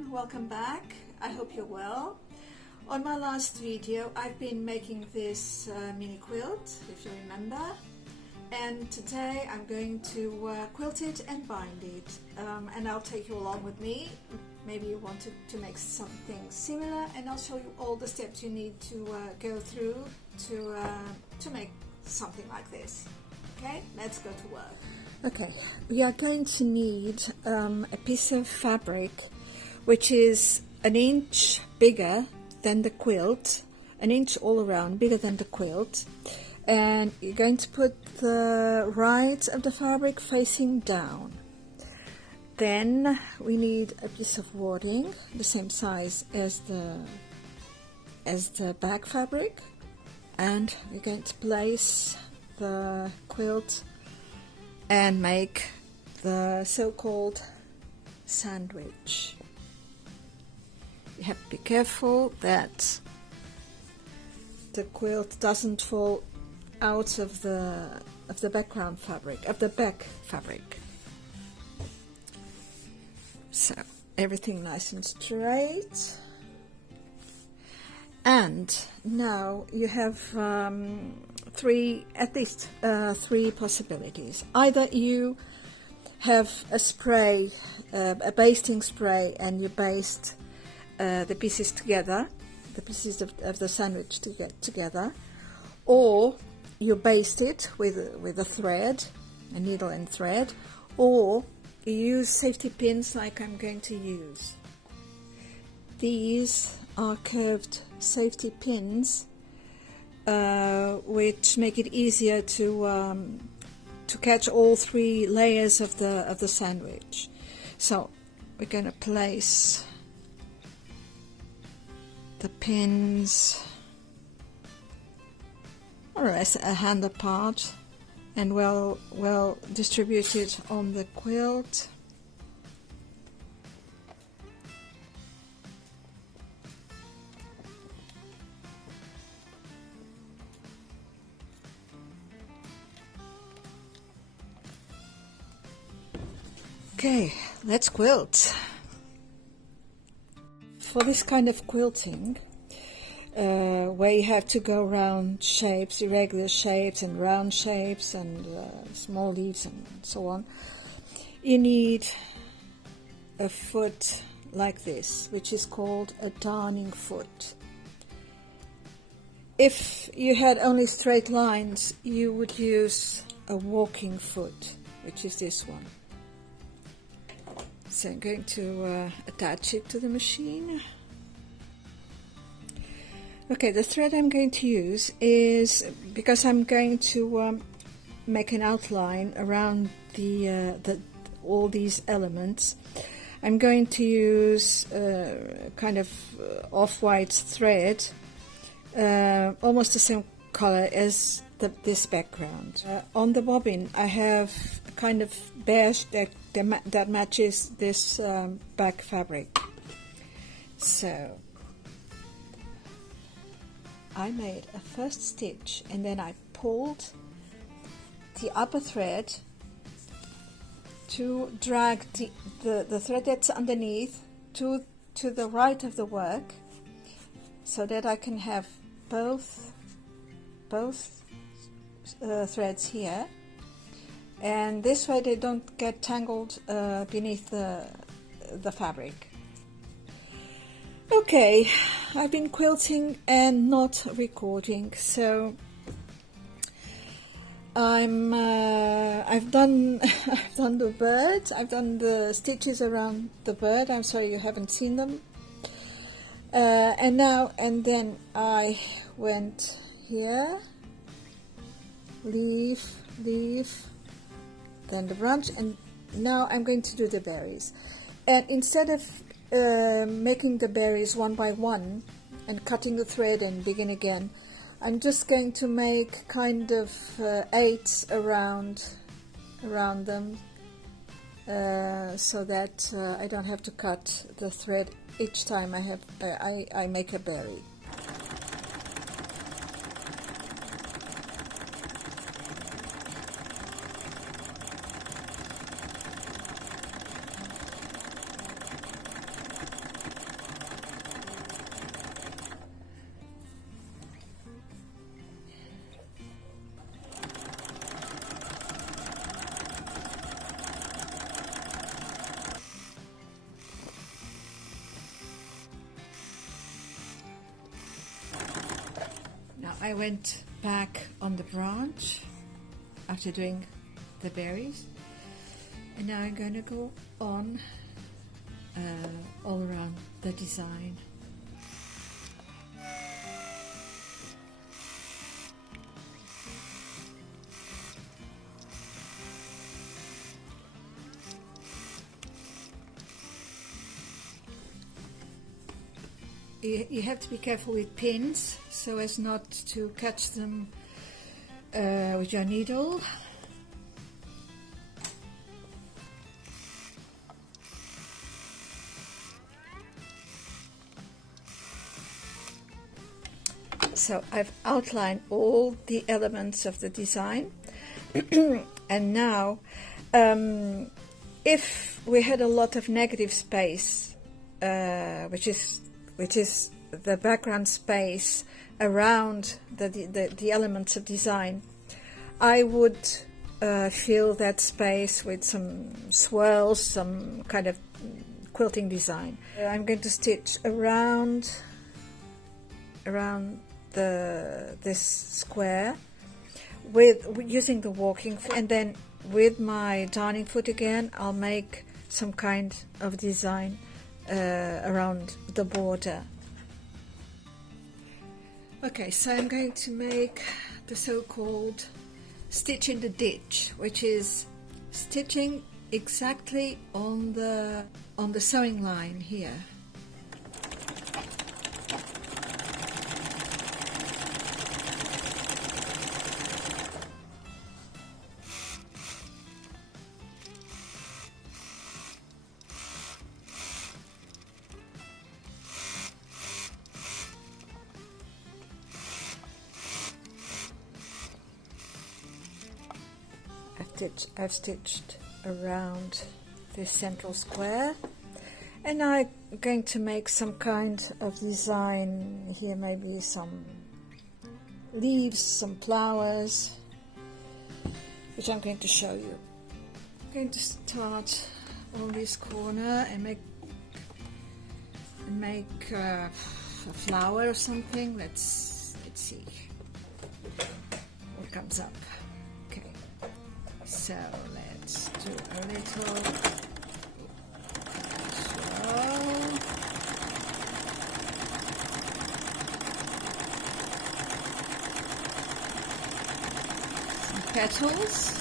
everyone, welcome back. I hope you're well. On my last video I've been making this mini quilt, if you remember, and today I'm going to quilt it and bind it, and I'll take you along with me. Maybe you want to make something similar, and I'll show you all the steps you need to go through to make something like this. Okay, let's go to work. Okay, we are going to need a piece of fabric which is an inch bigger than the quilt, an inch all around, bigger than the quilt, and you're going to put the right of the fabric facing down. Then we need a piece of wadding the same size as the back fabric, and we're going to place the quilt and make the so-called sandwich. You have to be careful that the quilt doesn't fall out of the background fabric, of the back fabric. So everything nice and straight. And now you have at least three possibilities. Either you have a spray, a basting spray, and you baste the pieces together, the pieces of the sandwich together, or you baste it with a thread, a needle and thread, or you use safety pins like I'm going to use. These are curved safety pins which make it easier to catch all three layers of the sandwich. So we're going to place the pins more or less a hand apart and well distributed on the quilt. Okay, let's quilt. For this kind of quilting, where you have to go around shapes, irregular shapes and round shapes and small leaves and so on, you need a foot like this, which is called a darning foot. If you had only straight lines, you would use a walking foot, which is this one. So I'm going to attach it to the machine. Okay, the thread I'm going to use is, because I'm going to make an outline around all these elements, I'm going to use kind of off-white thread, almost the same color as this background. On the bobbin I have a kind of beige that matches this back fabric. So I made a first stitch and then I pulled the upper thread to drag the thread that's underneath to the right of the work, so that I can have both threads here, and this way they don't get tangled beneath the fabric. Okay, I've been quilting and not recording, so I've done the bird, I've done the stitches around the bird. I'm sorry you haven't seen them. And then I went here, leaf, then the branch, and now I'm going to do the berries. And instead of making the berries one by one and cutting the thread and begin again, I'm just going to make kind of 8 around them, so that I don't have to cut the thread each time I make a berry. I went back on the branch after doing the berries, and now I'm going to go on all around the design. You have to be careful with pins so as not to catch them with your needle. So I've outlined all the elements of the design and now if we had a lot of negative space, which is the background space around the elements of design, I would fill that space with some swirls, some kind of quilting design. I'm going to stitch around this square with using the walking foot, and then with my darning foot again I'll make some kind of design around the border. Okay, so I'm going to make the so-called stitch in the ditch, which is stitching exactly on the sewing line here. I've stitched around this central square, and now I'm going to make some kind of design here, maybe some leaves, some flowers, which I'm going to show you. I'm going to start on this corner and make a flower or something. Let's see what comes up. So let's do a little swirl. Some petals.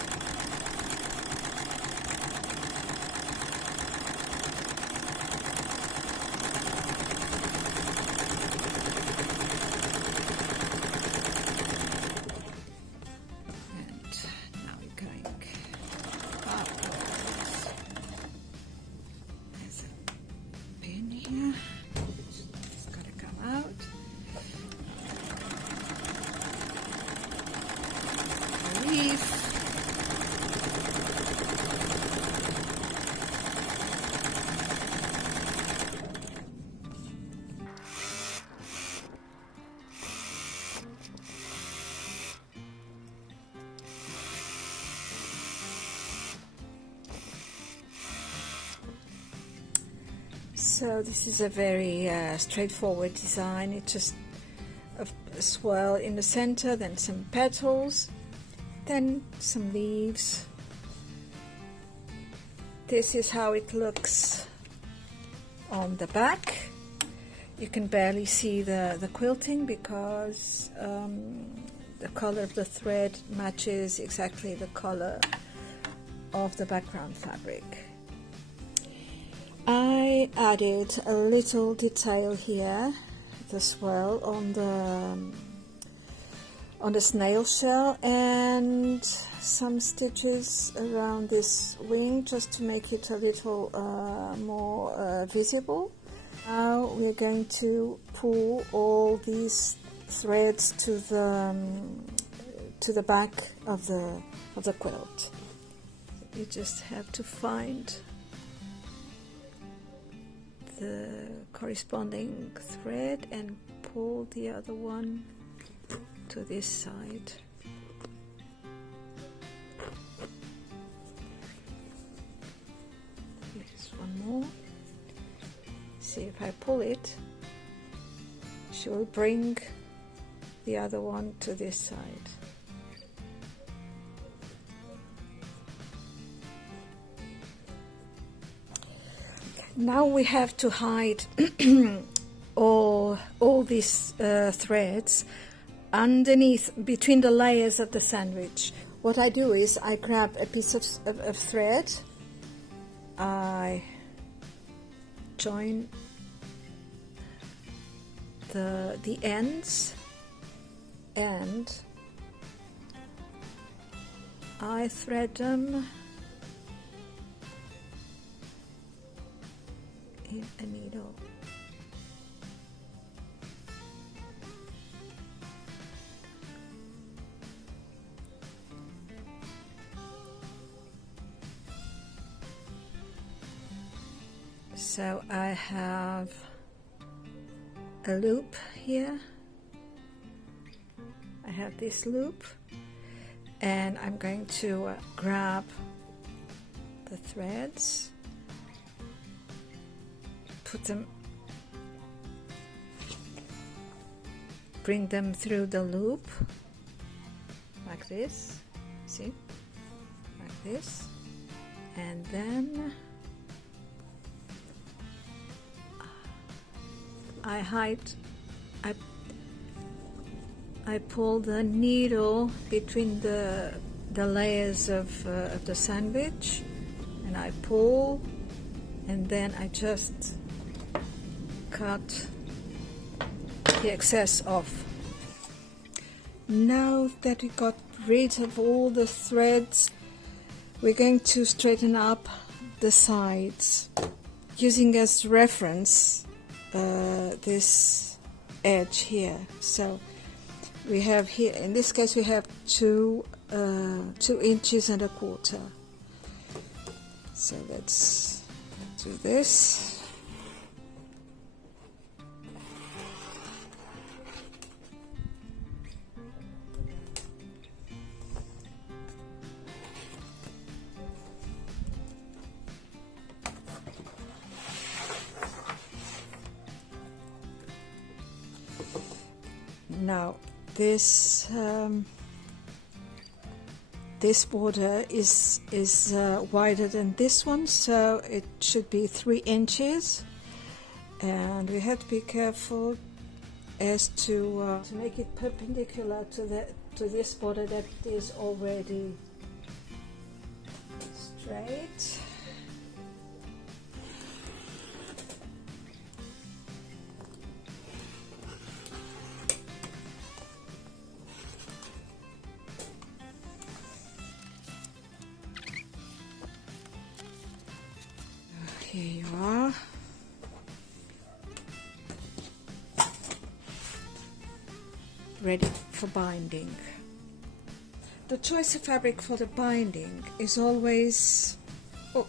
So this is a very straightforward design. It's just a swirl in the center, then some petals, then some leaves. This is how it looks on the back. You can barely see the quilting because the color of the thread matches exactly the color of the background fabric. I added a little detail here, the swirl on the snail shell, and some stitches around this wing just to make it a little more visible. Now we're going to pull all these threads to the back of the quilt. You just have to find the corresponding thread and pull the other one to this side. Here's one more. See, if I pull it, she will bring the other one to this side. Now we have to hide all these threads underneath, between the layers of the sandwich. What I do is I grab a piece of thread, I join the ends, and I thread them in a needle. So I have a loop here. I have this loop, and I'm going to grab the threads, put them, bring them through the loop like this, see, like this, and then I pull the needle between the layers of the sandwich, and I pull, and then I just cut the excess off. Now that we got rid of all the threads, we're going to straighten up the sides using as reference this edge here. So we have here, in this case, we have 2 inches and a quarter. So let's do this. Now this border is wider than this one, so it should be 3 inches, and we have to be careful as to make it perpendicular to this border that is already straight. Here you are. Ready for binding. The choice of fabric for the binding is always,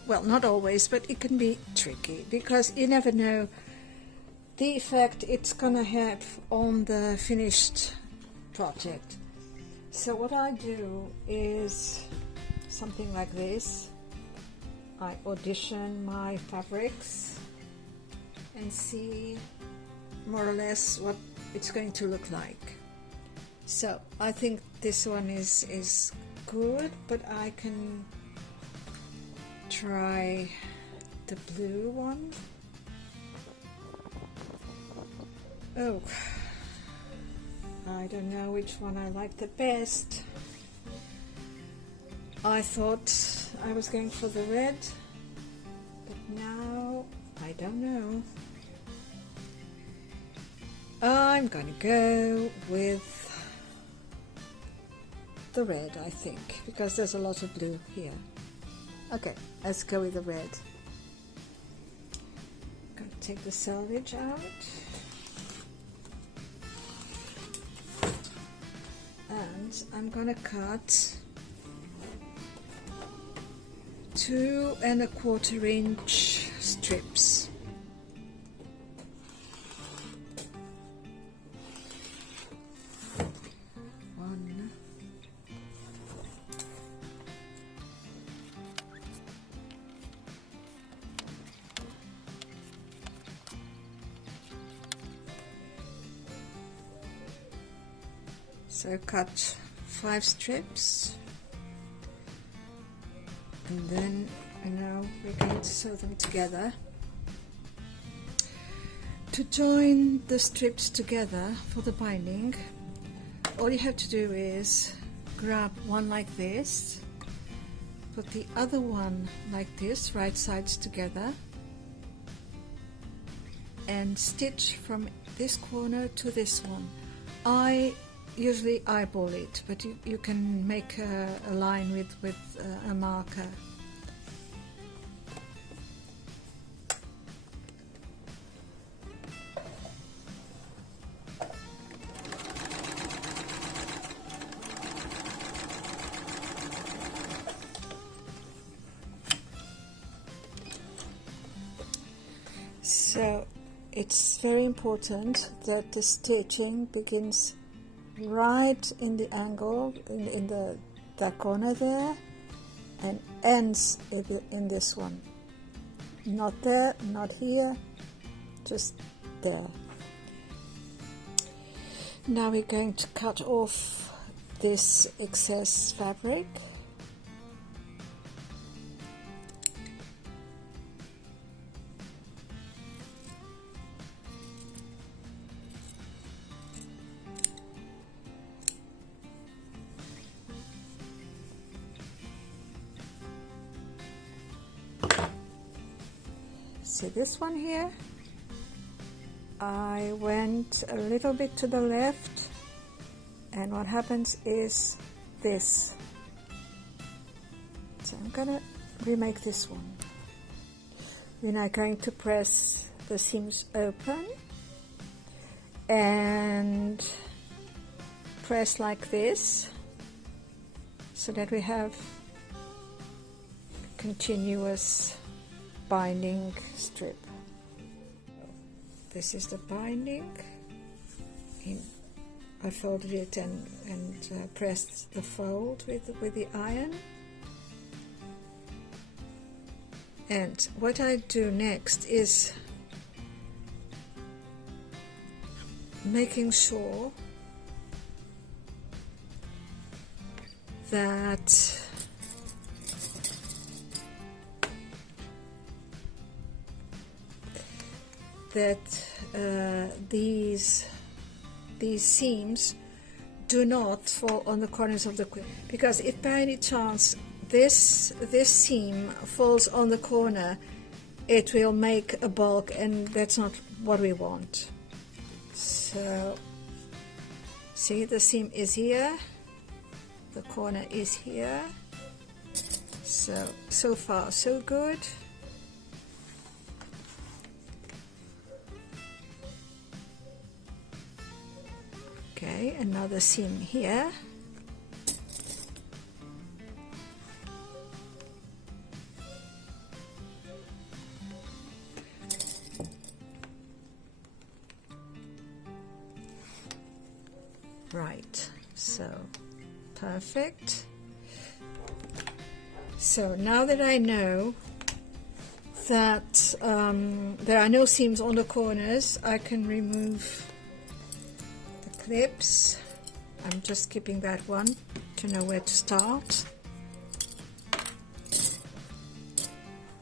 well, not always, but it can be tricky, because you never know the effect it's gonna have on the finished project. So what I do is something like this. I audition my fabrics and see more or less what it's going to look like. So I think this one is good, but I can try the blue one. Oh, I don't know which one I like the best. I thought I was going for the red, but now I don't know. I'm gonna go with the red, I think, because there's a lot of blue here. Okay, let's go with the red. I'm gonna take the selvage out. And I'm gonna cut 2 1/4 inch strips. One. So cut 5 strips, and then we're going to sew them together. To join the strips together for the binding, all you have to do is grab one like this, put the other one like this, right sides together, and stitch from this corner to this one. I usually eyeball it, but you can make a line with a marker. So it's very important that the stitching begins right in the angle, in that corner there, and ends in this one. Not there, not here, just there. Now we're going to cut off this excess fabric. See this one here? I went a little bit to the left, and what happens is this. So I'm gonna remake this one. We're now going to press the seams open and press like this, so that we have continuous binding strip. This is the binding. I folded it and pressed the fold with the iron. And what I do next is making sure that these seams do not fall on the corners of the quilt, because if by any chance this seam falls on the corner, it will make a bulk, and that's not what we want. So see, the seam is here, the corner is here, so far so good. Okay, another seam here. Right, so perfect. So now that I know that there are no seams on the corners, I can remove clips. I'm just keeping that one to know where to start,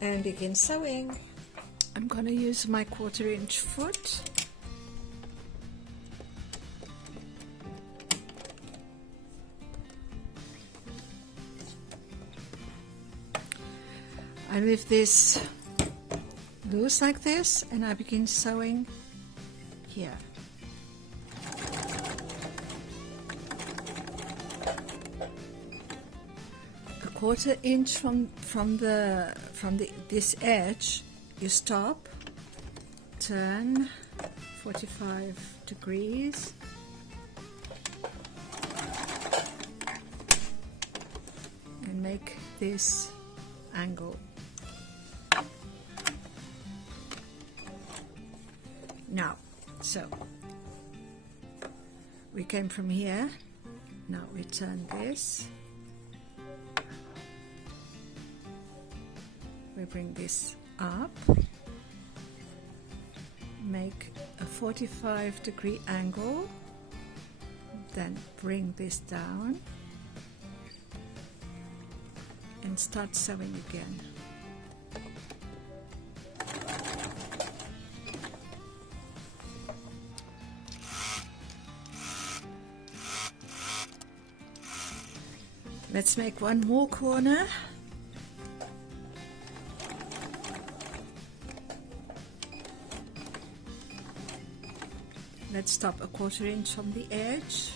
and begin sewing. I'm going to use my 1/4 inch foot. I leave this loose like this, and I begin sewing here. A 1/4 inch from this edge, you stop, turn 45 degrees, and make this angle. Now, so we came from here, now we turn this, we bring this up, make a 45 degree angle, then bring this down and start sewing again. Let's make one more corner. Let's stop a 1/4 inch from the edge.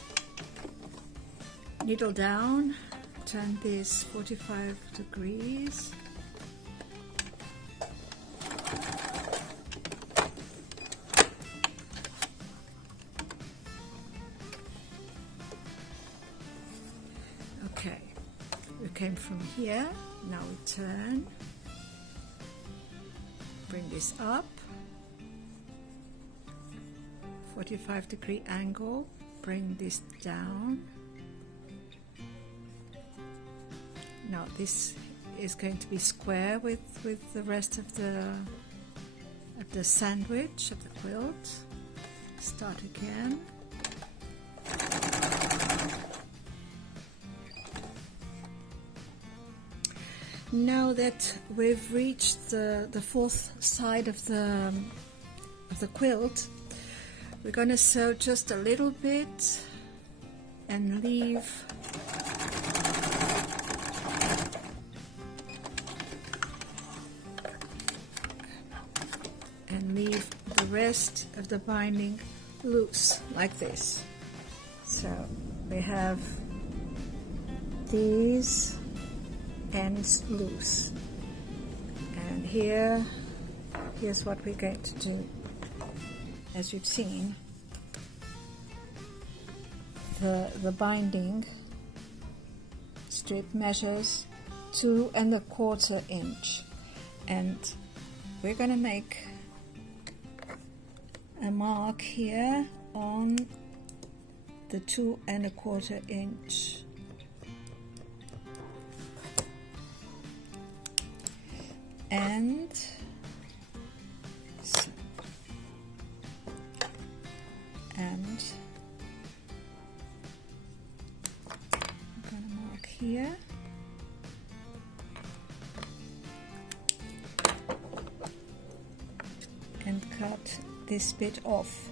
Needle down, turn this 45 degrees. Okay, we came from here, now we turn, bring this up, 45-degree angle, bring this down. Now this is going to be square with the rest of the sandwich of the quilt. Start again. Now that we've reached the fourth side of the quilt, we're going to sew just a little bit and leave the rest of the binding loose like this. So we have these ends loose, and here's what we're going to do. As you've seen, the binding strip measures 2 1/4 inch, and we're going to make a mark here on the 2 1/4 inch. And so, I'm going to mark here. And cut this bit off.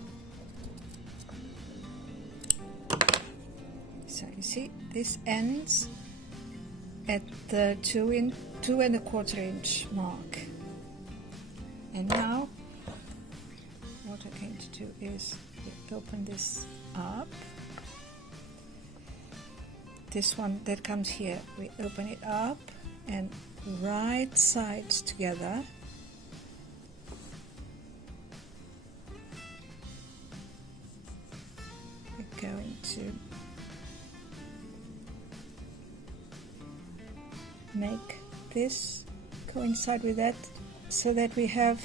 So you see, this ends at the 2 1/4 inch mark. And now what I'm going to do is open this up. This one that comes here, we open it up and right sides together. We're going to make this coincide with that, so that we have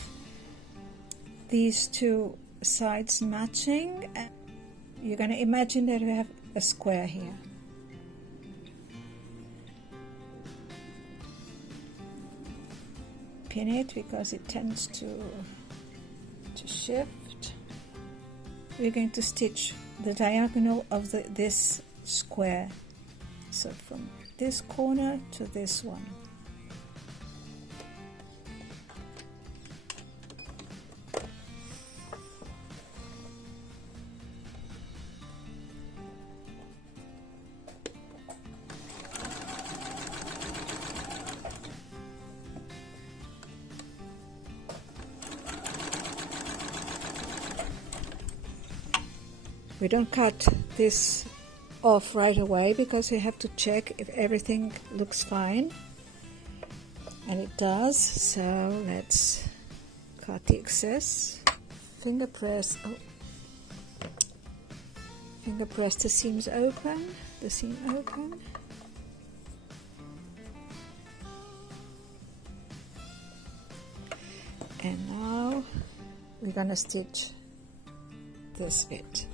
these two sides matching. You're going to imagine that we have a square here. Pin it because it tends to shift. We're going to stitch the diagonal of this square, so from this corner to this one. We don't cut this off right away because we have to check if everything looks fine, and it does. So let's cut the excess. Finger press the seams open, the seam open. And now we're gonna stitch this bit.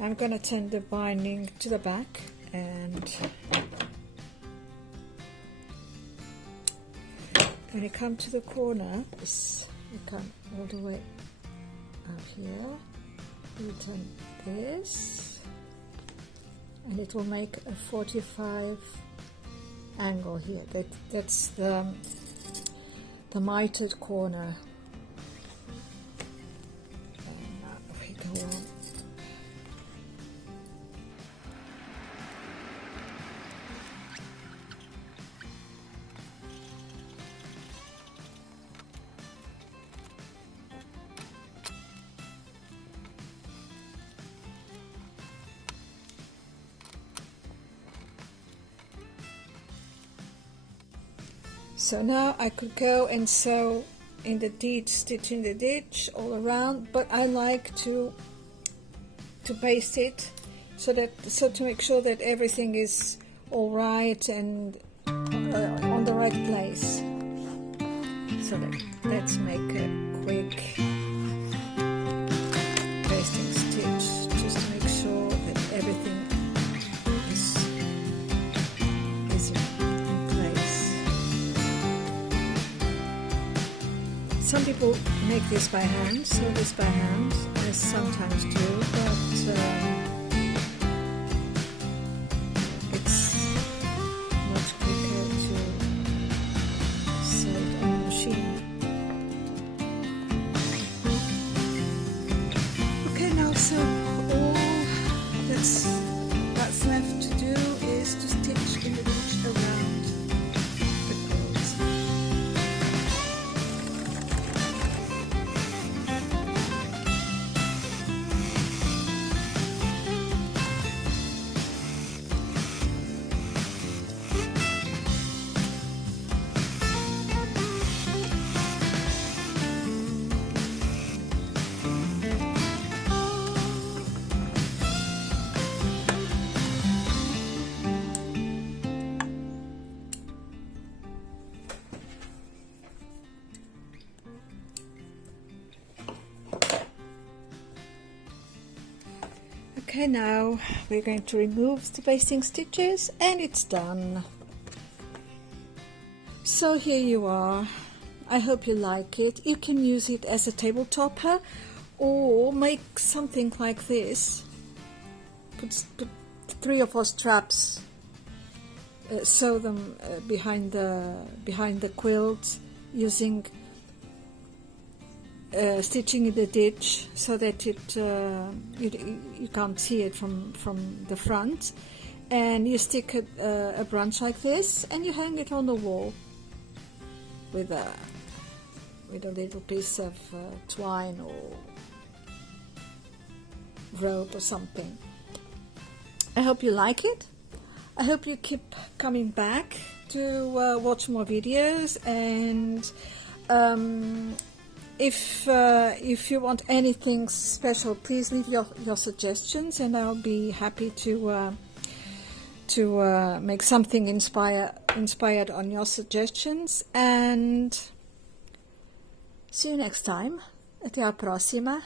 I'm going to turn the binding to the back, and when you come to the corner, you come all the way up here, you turn this, and it will make a 45 angle here. That's the mitered corner. And now we go on. So now I could go and sew in the ditch, stitch in the ditch all around, but I like to baste it so to make sure that everything is all right and on the right place. So let's make a quick basting stitch just to make sure that everything is in place. Some people make this by hand, sew this by hand. I sometimes do, but it's much quicker to sew it on the machine. Okay, now so all that's left to do is to stitch in the ditch around the quilt. Okay, now we're going to remove the basting stitches and it's done. So here you are. I hope you like it. You can use it as a table topper or make something like this. Put 3 or 4 straps, sew them behind the quilt using stitching in the ditch so that you can't see it from the front, and you stick a branch like this and you hang it on the wall with a little piece of twine or rope or something. I hope you like it. I hope you keep coming back to watch more videos, and if you want anything special, please leave your suggestions, and I'll be happy to make something inspired on your suggestions. And see you next time. Até à próxima.